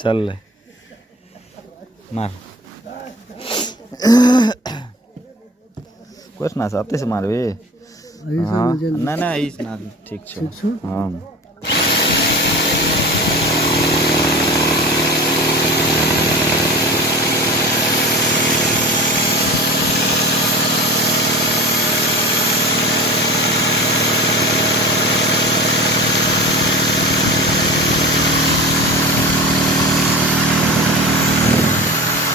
चल ले मार कुछ ना साथे से मारवे। हाँ ना ना इस ना ठीक छो। हाँ